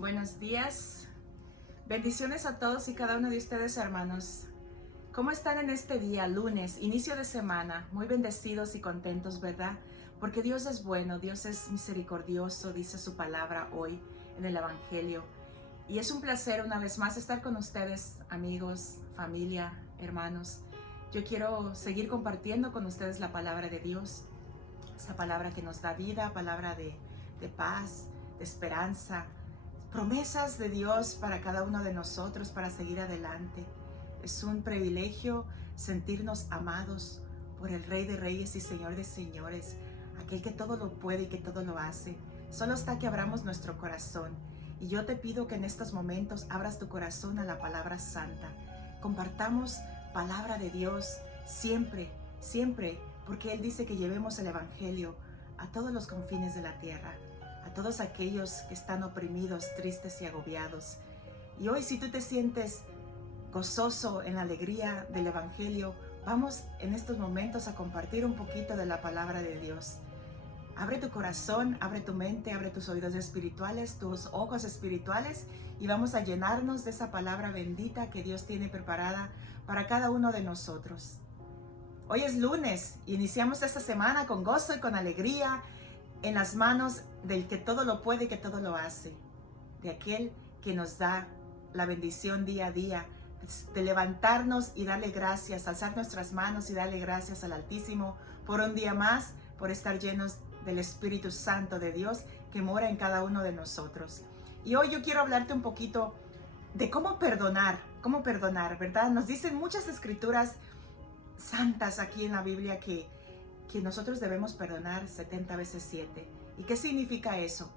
Buenos días, bendiciones a todos y cada uno de ustedes, hermanos. ¿Cómo están en este día, lunes, inicio de semana? Muy bendecidos y contentos, ¿verdad? Porque Dios es bueno, Dios es misericordioso, dice su palabra hoy en el Evangelio. Y es un placer una vez más estar con ustedes, amigos, familia, hermanos. Yo quiero seguir compartiendo con ustedes la palabra de Dios, esa palabra que nos da vida, palabra de paz, de esperanza, promesas de Dios para cada uno de nosotros para seguir adelante. Es un privilegio sentirnos amados por el Rey de Reyes y Señor de Señores, aquel que todo lo puede y que todo lo hace. Solo está que abramos nuestro corazón. Y yo te pido que en estos momentos abras tu corazón a la palabra santa. Compartamos palabra de Dios siempre, siempre, porque Él dice que llevemos el Evangelio a todos los confines de la tierra, a todos aquellos que están oprimidos, tristes y agobiados. Y hoy, si tú te sientes gozoso en la alegría del Evangelio, vamos en estos momentos a compartir un poquito de la palabra de Dios. Abre tu corazón, abre tu mente, abre tus oídos espirituales, tus ojos espirituales, y vamos a llenarnos de esa palabra bendita que Dios tiene preparada para cada uno de nosotros. Hoy es lunes y iniciamos esta semana con gozo y con alegría, en las manos del que todo lo puede y que todo lo hace, de aquel que nos da la bendición día a día, de levantarnos y darle gracias, alzar nuestras manos y darle gracias al Altísimo por un día más, por estar llenos del Espíritu Santo de Dios que mora en cada uno de nosotros. Y hoy yo quiero hablarte un poquito de cómo perdonar, ¿verdad? Nos dicen muchas escrituras santas aquí en la Biblia que nosotros debemos perdonar 70 veces 7. ¿Y qué significa eso?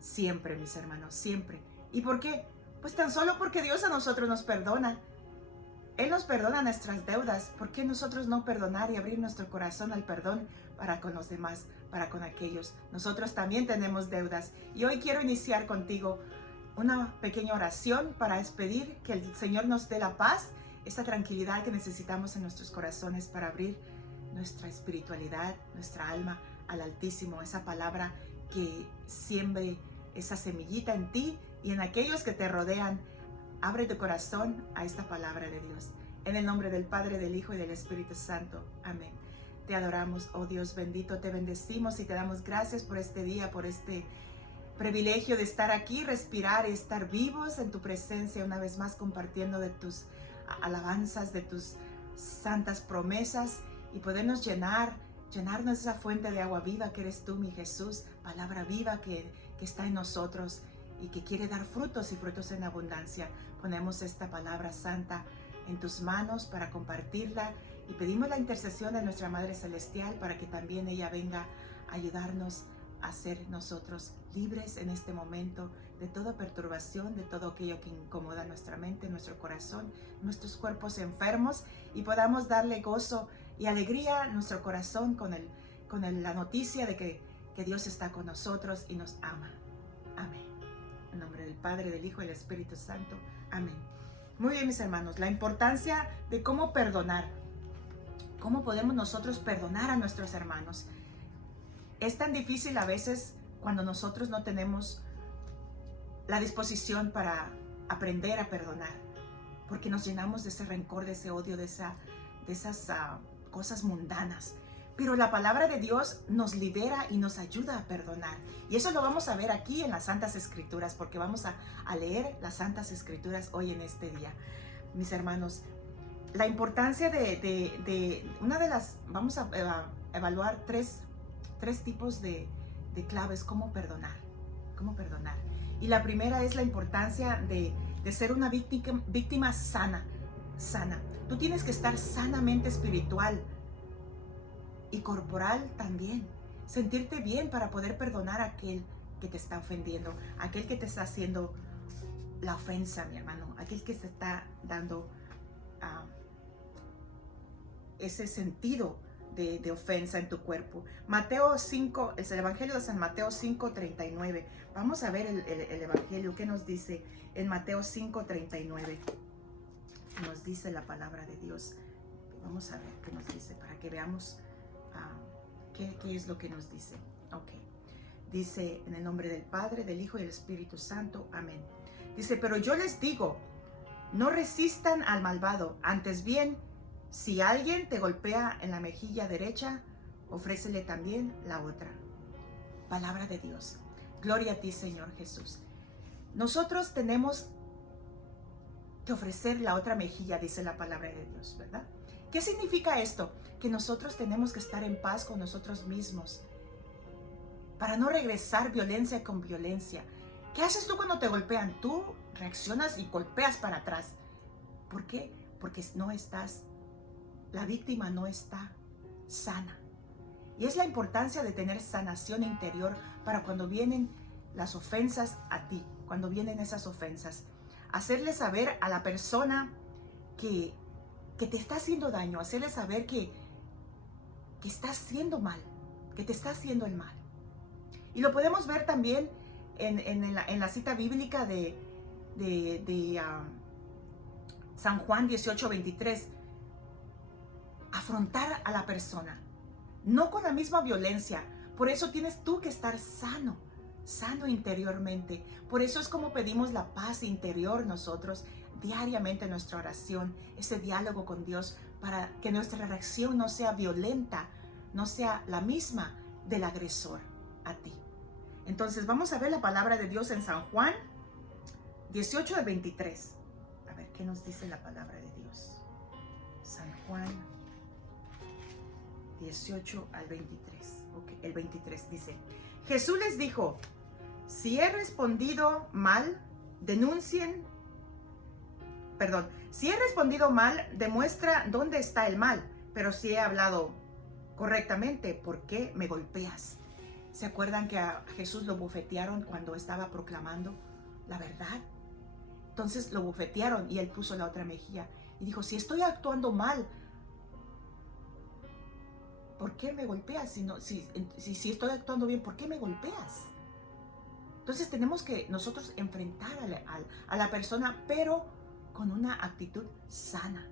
Siempre, mis hermanos, siempre. ¿Y por qué? Pues tan solo porque Dios a nosotros nos perdona. Él nos perdona nuestras deudas. ¿Por qué nosotros no perdonar y abrir nuestro corazón al perdón para con los demás, para con aquellos? Nosotros también tenemos deudas. Y hoy quiero iniciar contigo una pequeña oración para pedir que el Señor nos dé la paz, esa tranquilidad que necesitamos en nuestros corazones para abrir nuestra espiritualidad, nuestra alma al Altísimo, esa palabra que siembre esa semillita en ti y en aquellos que te rodean. Abre tu corazón a esta palabra de Dios. En el nombre del Padre, del Hijo y del Espíritu Santo. Amén. Te adoramos, oh Dios bendito, te bendecimos y te damos gracias por este día, por este privilegio de estar aquí, respirar y estar vivos en tu presencia una vez más, compartiendo de tus alabanzas, de tus santas promesas, y podernos llenarnos de esa fuente de agua viva que eres tú, mi Jesús, palabra viva que está en nosotros y que quiere dar frutos y frutos en abundancia. Ponemos esta palabra santa en tus manos para compartirla y pedimos la intercesión de nuestra Madre Celestial para que también ella venga a ayudarnos a ser nosotros libres en este momento de toda perturbación, de todo aquello que incomoda nuestra mente, nuestro corazón, nuestros cuerpos enfermos, y podamos darle gozo y alegría a nuestro corazón con la noticia de que Dios está con nosotros y nos ama. Amén. En nombre del Padre, del Hijo y del Espíritu Santo. Amén. Muy bien, mis hermanos, la importancia de cómo perdonar. ¿Cómo podemos nosotros perdonar a nuestros hermanos? Es tan difícil a veces cuando nosotros no tenemos la disposición para aprender a perdonar, porque nos llenamos de ese rencor, de ese odio, de esas cosas mundanas. Pero la palabra de Dios nos libera y nos ayuda a perdonar. Y eso lo vamos a ver aquí en las Santas Escrituras, porque vamos a leer las Santas Escrituras hoy en este día. Mis hermanos, la importancia vamos a evaluar tres tipos de claves, cómo perdonar. Y la primera es la importancia de ser una víctima sana. Tú tienes que estar sanamente espiritual y corporal también. Sentirte bien para poder perdonar a aquel que te está ofendiendo, aquel que te está haciendo la ofensa, mi hermano, aquel que te está dando ese sentido de ofensa en tu cuerpo. Mateo 5, es el Evangelio de San Mateo 5:39. Vamos a ver el Evangelio, ¿qué nos dice en Mateo 5:39? Nos dice la palabra de Dios. Vamos a ver qué nos dice para que veamos qué es lo que nos dice. Ok. Dice, en el nombre del Padre, del Hijo y del Espíritu Santo. Amén. Dice, pero yo les digo, no resistan al malvado, antes bien, si alguien te golpea en la mejilla derecha, ofrécele también la otra. Palabra de Dios. Gloria a ti, Señor Jesús. Nosotros tenemos que ofrecer la otra mejilla, dice la palabra de Dios, ¿verdad? ¿Qué significa esto? Que nosotros tenemos que estar en paz con nosotros mismos para no regresar violencia con violencia. ¿Qué haces tú cuando te golpean? Tú reaccionas y golpeas para atrás. ¿Por qué? Porque la víctima no está sana. Y es la importancia de tener sanación interior para cuando vienen las ofensas a ti, cuando vienen esas ofensas. Hacerle saber a la persona que te está haciendo daño, hacerle saber que está haciendo mal, que te está haciendo el mal. Y lo podemos ver también en la cita bíblica de San Juan 18:23. Afrontar a la persona, no con la misma violencia. Por eso tienes tú que estar sano interiormente. Por eso es como pedimos la paz interior nosotros diariamente en nuestra oración, ese diálogo con Dios, para que nuestra reacción no sea violenta, no sea la misma del agresor a ti. Entonces vamos a ver la palabra de Dios en San Juan 18:23. A ver qué nos dice la palabra de Dios. San Juan 18 al 23. Okay, el 23 dice: Jesús les dijo, si he respondido mal, si he respondido mal, demuestra dónde está el mal, pero si he hablado correctamente, ¿por qué me golpeas? ¿Se acuerdan que a Jesús lo bofetearon cuando estaba proclamando la verdad? Entonces lo bofetearon y él puso la otra mejilla y dijo, si estoy actuando mal, ¿por qué me golpeas? Si estoy actuando bien, ¿por qué me golpeas? Entonces tenemos que nosotros enfrentar a la persona, pero con una actitud sana.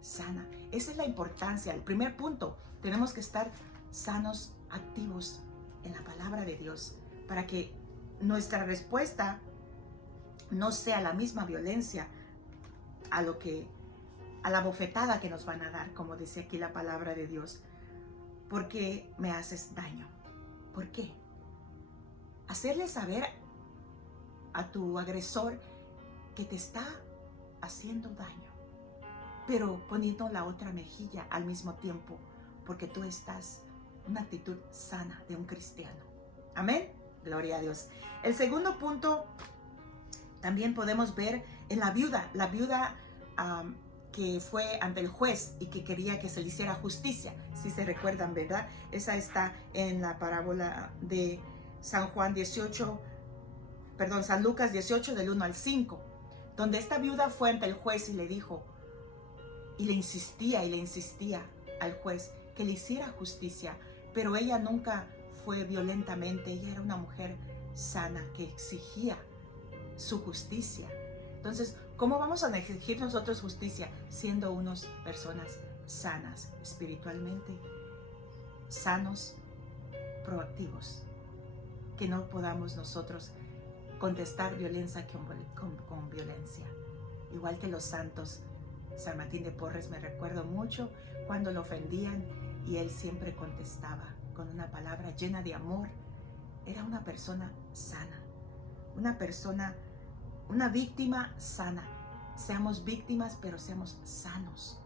Esa es la importancia. El primer punto, tenemos que estar sanos, activos en la palabra de Dios, para que nuestra respuesta no sea la misma violencia a la bofetada que nos van a dar, como dice aquí la palabra de Dios. ¿Por qué me haces daño? ¿Por qué? Hacerle saber a tu agresor que te está haciendo daño, pero poniendo la otra mejilla al mismo tiempo, porque tú estás en una actitud sana de un cristiano. Amén. Gloria a Dios. El segundo punto también podemos ver en la viuda que fue ante el juez y que quería que se le hiciera justicia, si se recuerdan, ¿verdad? Esa está en la parábola de San Lucas 18 del 1 al 5, donde esta viuda fue ante el juez y le dijo, y le insistía al juez que le hiciera justicia, pero ella nunca fue violentamente, ella era una mujer sana que exigía su justicia. Entonces, ¿cómo vamos a exigir nosotros justicia? Siendo unas personas sanas espiritualmente, sanos, proactivos, que no podamos nosotros contestar violencia con violencia. Igual que los santos, San Martín de Porres, me recuerdo mucho cuando lo ofendían y él siempre contestaba con una palabra llena de amor. Era una persona sana, una víctima sana. Seamos víctimas, pero seamos sanos.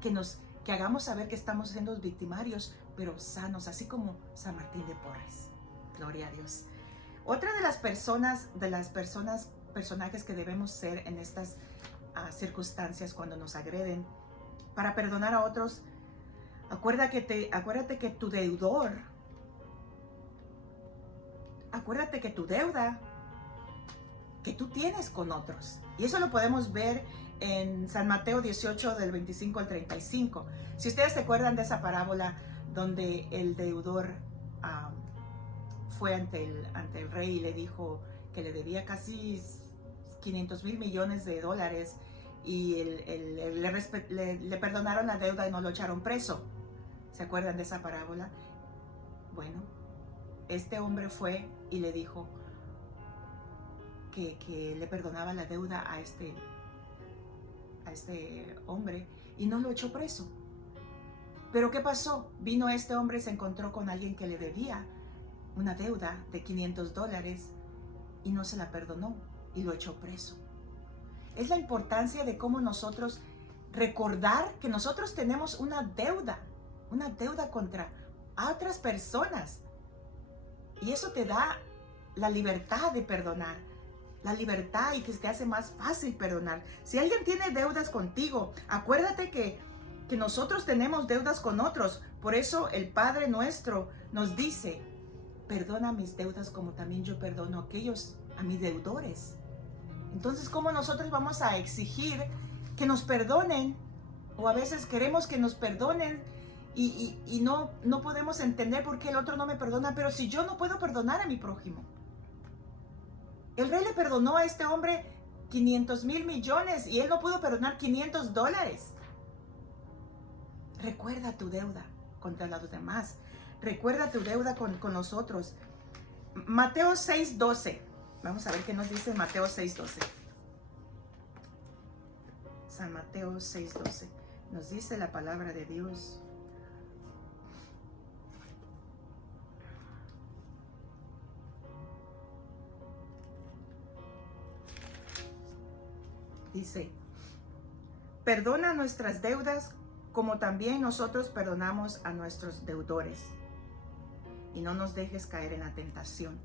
Que hagamos saber que estamos siendo victimarios, pero sanos, así como San Martín de Porres. Gloria a Dios. Otra de las personajes que debemos ser en estas circunstancias cuando nos agreden, para perdonar a otros, acuérdate que tu deuda que tú tienes con otros. Y eso lo podemos ver en San Mateo 18 del 25 al 35. Si ustedes se acuerdan de esa parábola donde el deudor fue ante el rey y le dijo que le debía casi 500 millones de dólares y le perdonaron la deuda y no lo echaron preso. ¿Se acuerdan de esa parábola? Bueno, este hombre fue y le dijo que le perdonaba la deuda a este hombre y no lo echó preso. Pero ¿qué pasó? Vino este hombre y se encontró con alguien que le debía una deuda de $500 y no se la perdonó y lo echó preso. Es la importancia de cómo nosotros recordar que nosotros tenemos una deuda contra otras personas. Y eso te da la libertad de perdonar, la libertad, y que te hace más fácil perdonar. Si alguien tiene deudas contigo, acuérdate que nosotros tenemos deudas con otros. Por eso el Padre nuestro nos dice: perdona mis deudas como también yo perdono a mis deudores. Entonces, ¿cómo nosotros vamos a exigir que nos perdonen? O a veces queremos que nos perdonen y no podemos entender por qué el otro no me perdona. Pero si yo no puedo perdonar a mi prójimo. El rey le perdonó a este hombre 500,000 millones y él no pudo perdonar $500. Recuerda tu deuda contra los demás. Recuerda tu deuda con los otros. Mateo 6:12. Vamos a ver qué nos dice Mateo 6:12. San Mateo 6:12. Nos dice la palabra de Dios. Dice: perdona nuestras deudas como también nosotros perdonamos a nuestros deudores. Y no nos dejes caer en la tentación.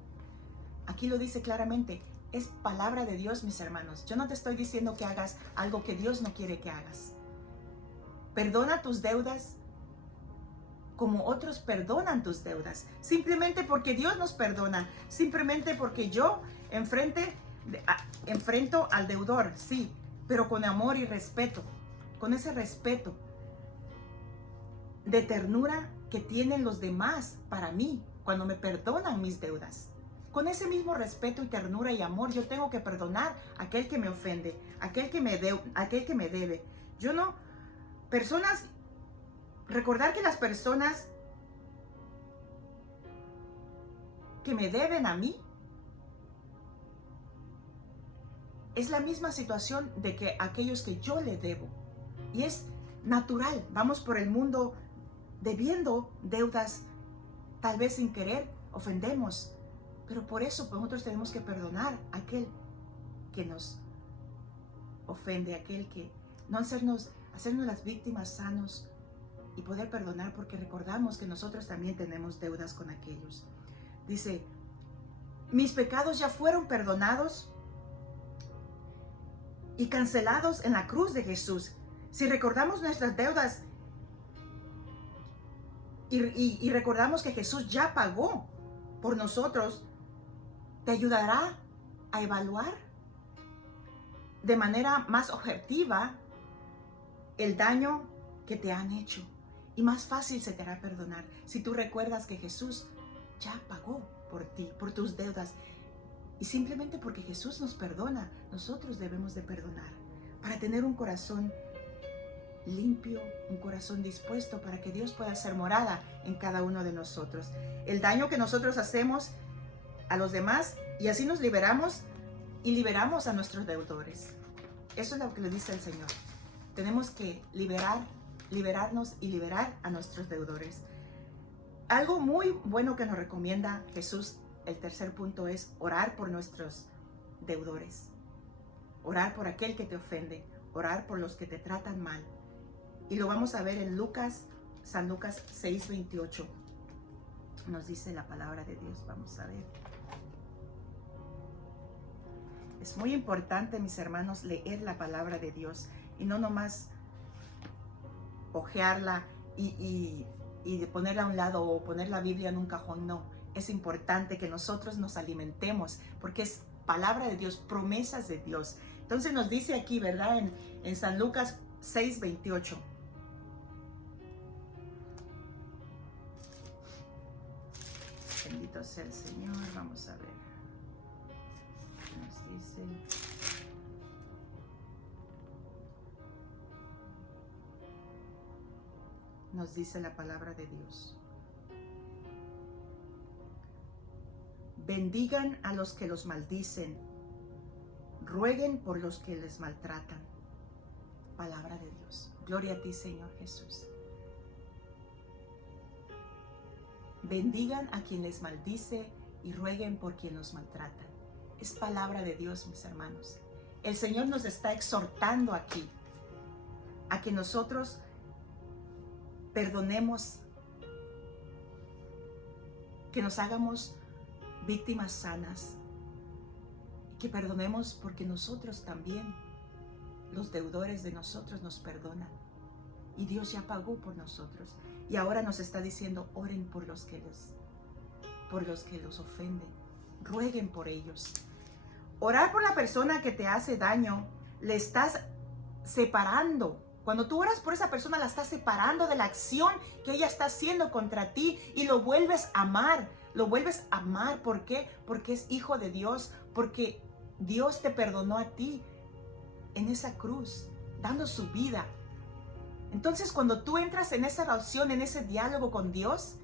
Aquí lo dice claramente. Es palabra de Dios, mis hermanos. Yo no te estoy diciendo que hagas algo que Dios no quiere que hagas. Perdona tus deudas como otros perdonan tus deudas. Simplemente porque Dios nos perdona. Simplemente porque yo enfrento al deudor, sí, pero con amor y respeto. Con ese respeto de ternura que tienen los demás para mí cuando me perdonan mis deudas. Con ese mismo respeto y ternura y amor yo tengo que perdonar a aquel que me ofende, aquel que me debe. Recordar que las personas que me deben a mí es la misma situación de que aquellos que yo le debo. Y es natural, vamos por el mundo debiendo deudas, tal vez sin querer ofendemos, pero por eso nosotros tenemos que perdonar a aquel que nos ofende, aquel que no hacernos las víctimas sanos y poder perdonar, porque recordamos que nosotros también tenemos deudas con aquellos. Dice: mis pecados ya fueron perdonados y cancelados en la cruz de Jesús. Si recordamos nuestras deudas y recordamos que Jesús ya pagó por nosotros, te ayudará a evaluar de manera más objetiva el daño que te han hecho, y más fácil se te hará perdonar si tú recuerdas que Jesús ya pagó por ti, por tus deudas. Y simplemente porque Jesús nos perdona, nosotros debemos de perdonar para tener un corazón limpio, un corazón dispuesto para que Dios pueda hacer morada en cada uno de nosotros. El daño que nosotros hacemos a los demás, y así nos liberamos y liberamos a nuestros deudores. Eso es lo que le dice el Señor. Tenemos que liberarnos y liberar a nuestros deudores. Algo muy bueno que nos recomienda Jesús, el tercer punto, es orar por nuestros deudores. Orar por aquel que te ofende, orar por los que te tratan mal. Y lo vamos a ver en San Lucas 6:28. Nos dice la palabra de Dios. Vamos a ver. Es muy importante, mis hermanos, leer la palabra de Dios y no nomás hojearla y ponerla a un lado o poner la Biblia en un cajón. No, es importante que nosotros nos alimentemos porque es palabra de Dios, promesas de Dios. Entonces nos dice aquí, ¿verdad? En San Lucas 6:28. Bendito sea el Señor. Vamos a ver. Nos dice: nos dice la palabra de Dios. bendigan a los que los maldicen, rueguen por los que les maltratan. Palabra de Dios. Gloria a ti, Señor Jesús. Bendigan a quien les maldice y rueguen por quien los maltratan. Es palabra de Dios, mis hermanos. El Señor nos está exhortando aquí a que nosotros perdonemos, que nos hagamos víctimas sanas, que perdonemos porque nosotros también, los deudores de nosotros, nos perdonan. Y Dios ya pagó por nosotros. Y ahora nos está diciendo, oren por los que los ofenden. Rueguen por ellos. Orar por la persona que te hace daño, le estás separando. Cuando tú oras por esa persona, la estás separando de la acción que ella está haciendo contra ti y lo vuelves a amar. Lo vuelves a amar. ¿Por qué? Porque es hijo de Dios. Porque Dios te perdonó a ti en esa cruz, dando su vida. Entonces, cuando tú entras en esa oración, en ese diálogo con Dios,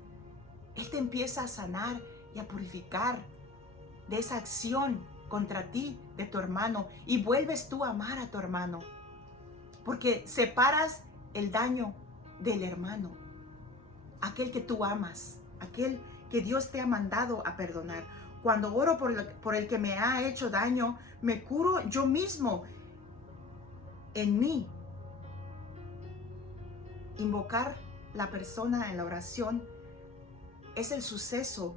Él te empieza a sanar y a purificar de esa acción contra ti, de tu hermano, y vuelves tú a amar a tu hermano, porque separas el daño del hermano, aquel que tú amas, aquel que Dios te ha mandado a perdonar. Cuando oro por el que me ha hecho daño, me curo yo mismo en mí. Invocar la persona en la oración es el suceso,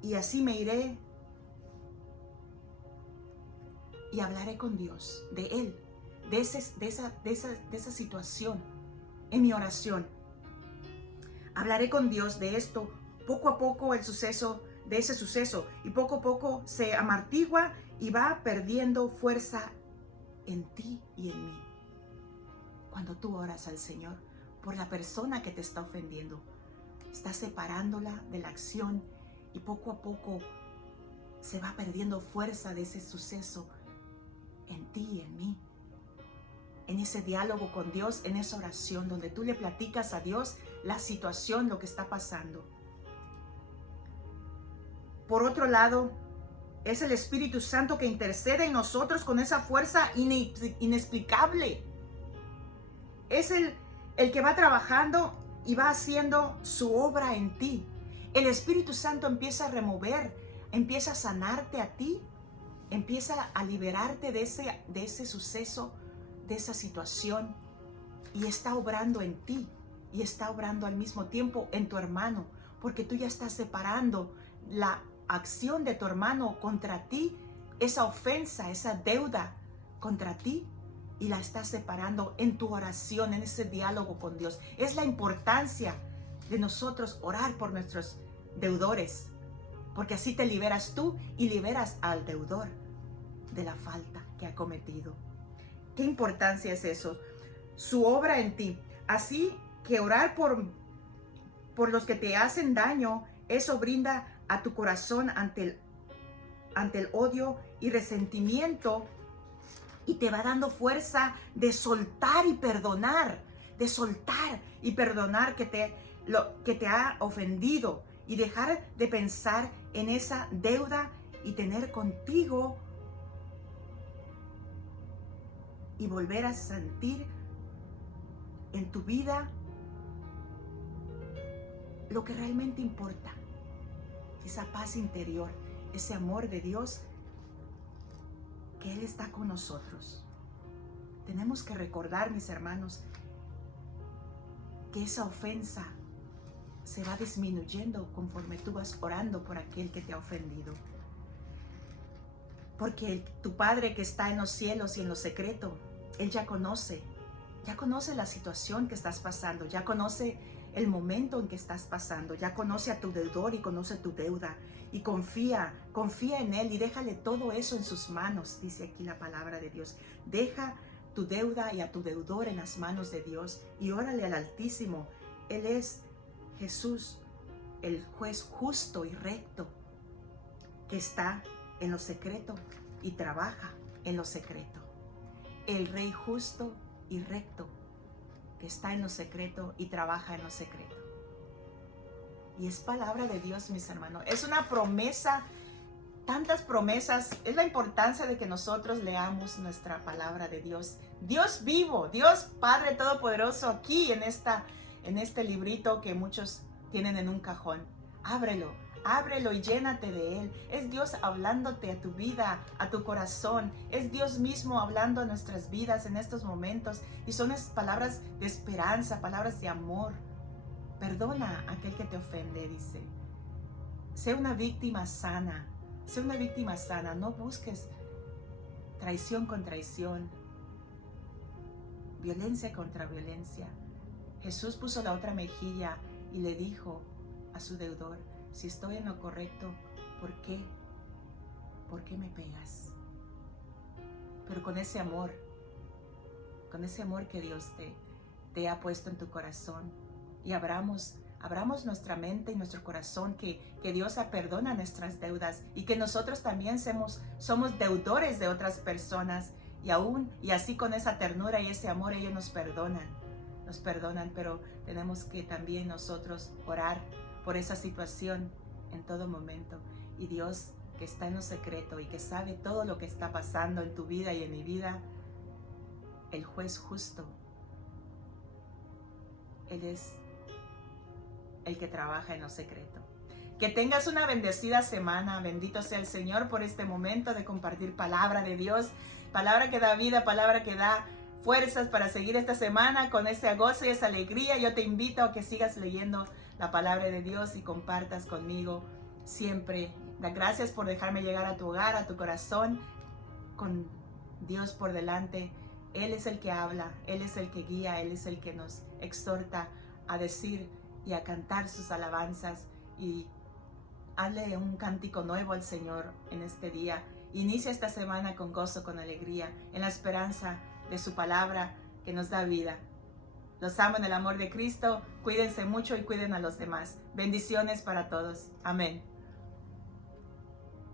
y así me iré y hablaré con Dios de Él, de esa situación en mi oración. Hablaré con Dios de esto. Poco a poco el suceso, de ese suceso, y poco a poco se amortigua y va perdiendo fuerza en ti y en mí. Cuando tú oras al Señor por la persona que te está ofendiendo, estás separándola de la acción y poco a poco se va perdiendo fuerza de ese suceso en ti y en mí. En ese diálogo con Dios, en esa oración donde tú le platicas a Dios la situación, lo que está pasando. Por otro lado, es el Espíritu Santo que intercede en nosotros con esa fuerza inexplicable. Es el que va trabajando y va haciendo su obra en ti. El Espíritu Santo empieza a remover, empieza a sanarte a ti, empieza a liberarte de ese suceso, de esa situación, y está obrando en ti y está obrando al mismo tiempo en tu hermano, porque tú ya estás separando la acción de tu hermano contra ti, esa ofensa, esa deuda contra ti, y la estás separando en tu oración, en ese diálogo con Dios. Es la importancia de nosotros orar por nuestros deudores, porque así te liberas tú y liberas al deudor de la falta que ha cometido. ¿Qué importancia es eso? Su obra en ti. Así que orar por los que te hacen daño, eso brinda a tu corazón ante el odio y resentimiento, y te va dando fuerza de soltar y perdonar, de soltar y perdonar que te ha ofendido, y dejar de pensar en esa deuda y tener contigo y volver a sentir en tu vida lo que realmente importa, esa paz interior, ese amor de Dios, que Él está con nosotros. Tenemos que recordar, mis hermanos, que esa ofensa se va disminuyendo conforme tú vas orando por aquel que te ha ofendido. Porque tu Padre que está en los cielos y en lo secreto, Él ya conoce la situación que estás pasando, ya conoce el momento en que estás pasando, ya conoce a tu deudor y conoce tu deuda, y confía en Él y déjale todo eso en sus manos, dice aquí la palabra de Dios. Deja tu deuda y a tu deudor en las manos de Dios y órale al Altísimo. Él es Jesús, el juez justo y recto, que está en lo secreto y trabaja en lo secreto. El Rey justo y recto, que está en lo secreto y trabaja en lo secreto. Y es palabra de Dios, mis hermanos. Es una promesa, tantas promesas. Es la importancia de que nosotros leamos nuestra palabra de Dios. Dios vivo, Dios Padre Todopoderoso, aquí en este librito que muchos tienen en un cajón. Ábrelo. Ábrelo y llénate de Él. Es Dios hablándote a tu vida, a tu corazón. Es Dios mismo hablando a nuestras vidas en estos momentos. Y son esas palabras de esperanza, palabras de amor. Perdona a aquel que te ofende, dice. Sé una víctima sana. Sé una víctima sana. No busques traición con traición. Violencia contra violencia. Jesús puso la otra mejilla y le dijo a su deudor: si estoy en lo correcto, ¿por qué? ¿Por qué me pegas? Pero con ese amor que Dios te ha puesto en tu corazón, y abramos nuestra mente y nuestro corazón, que Dios perdona nuestras deudas, y que nosotros también somos deudores de otras personas, y así con esa ternura y ese amor ellos nos perdonan, pero tenemos que también nosotros orar por esa situación en todo momento. Y Dios, que está en lo secreto y que sabe todo lo que está pasando en tu vida y en mi vida, el juez justo, Él es el que trabaja en lo secreto. Que tengas una bendecida semana. Bendito sea el Señor por este momento de compartir palabra de Dios, palabra que da vida, palabra que da fuerzas para seguir esta semana con ese gozo y esa alegría. Yo te invito a que sigas leyendo la palabra de Dios y compartas conmigo siempre. Gracias por dejarme llegar a tu hogar, a tu corazón, con Dios por delante. Él es el que habla, Él es el que guía, Él es el que nos exhorta a decir y a cantar sus alabanzas. Y hazle un cántico nuevo al Señor en este día. Inicia esta semana con gozo, con alegría, en la esperanza de su palabra que nos da vida. Los amo en el amor de Cristo. Cuídense mucho y cuiden a los demás. Bendiciones para todos. Amén.